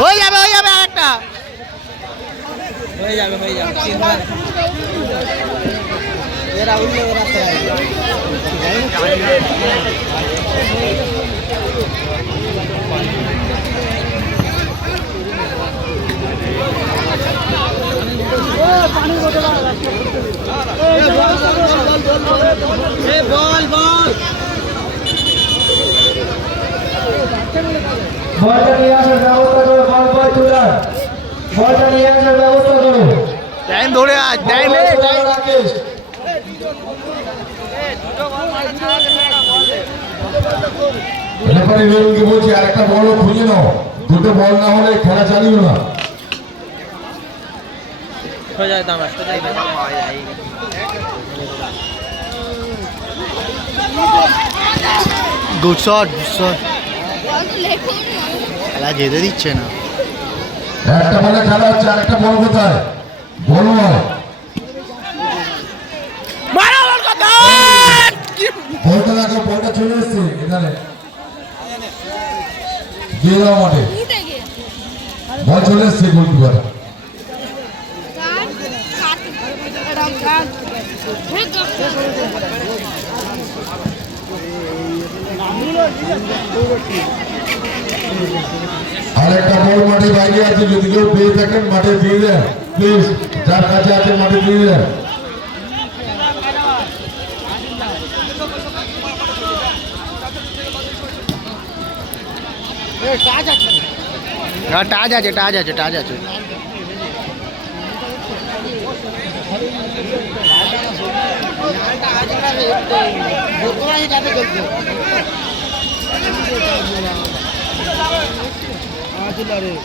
হয়ে যাবে একটা হয়ে যাবে এরা উঠলে ওরা পানি বোতল বল বল বলটা নিয়ে আসার ব্যবস্থা করো, বল বল তুলার বলটা নিয়ে আসার ব্যবস্থা করো। টাইম ধরে আজ টাইম রাকেশ রেফারি রুলকে বলছি আরেকটা বল খুঁজে নাও, দুটো বল না হলে খেলা চালিও না। গুড শট খেলা যেতে দিচ্ছে না। একটা বলে খেলা হচ্ছে, আরেকটা বল কোথায় বল নয়, বলটা দেখো, বলটা চলে এসছে এখানে দিয়ে দাও মাঠে, বল চলে এসছে গোলকিপার। আর একটা বল মাঠে বাইরে আছে, যদি কেউ পেয়ে থাকেন মাঠে দিয়ে দেন প্লিজ, যার কাছে আছে মাঠে দিয়ে দেন। টাচ আছে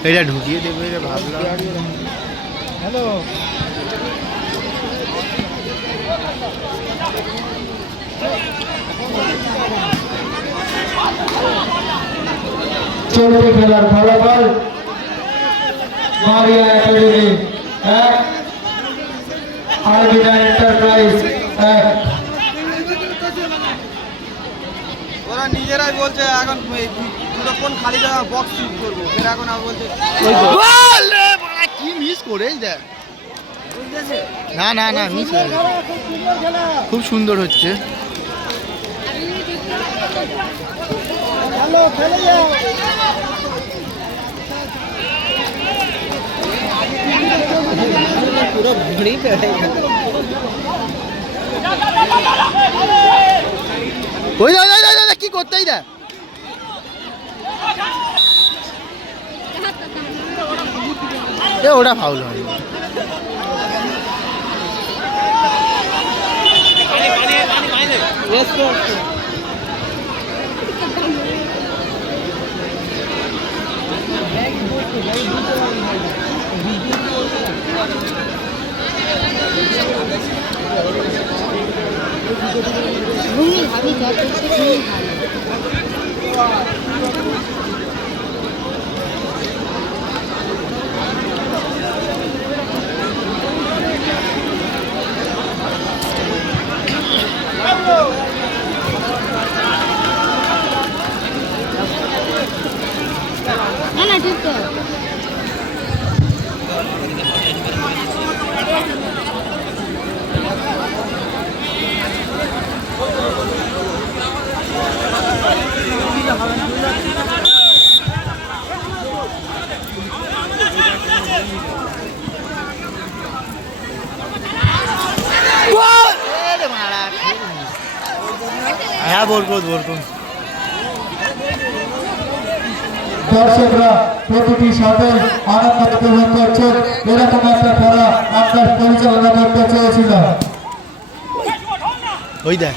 এটা ঢুকিয়ে দেবে ভাবলাম। হ্যালো চলছে খেলার ফলাফল, মারিয়া একাডেমি 1, আলবিনা এন্টারপ্রাইজ 1। ওরা নিজেরাই বলছে এখন দুটো কোন খালি জায়গা বক্স ফিট করবো, ফের এখন আর বলছে কি মিস করে দেখ। না মিস হয়ে গেছে, খুব সুন্দর হচ্ছে। পুরো ভিড়ি ওই কি করতেই দেখ, ওটা ফাউল হয়। না ঠিক তো হ্যাঁ বলবো দর্শকরা প্রতিটি শটের আনন্দ উপভোগ করছেন, এরকম একটা খেলা আমরা পরিচালনা করতে চেয়েছিলাম। ওই দেখ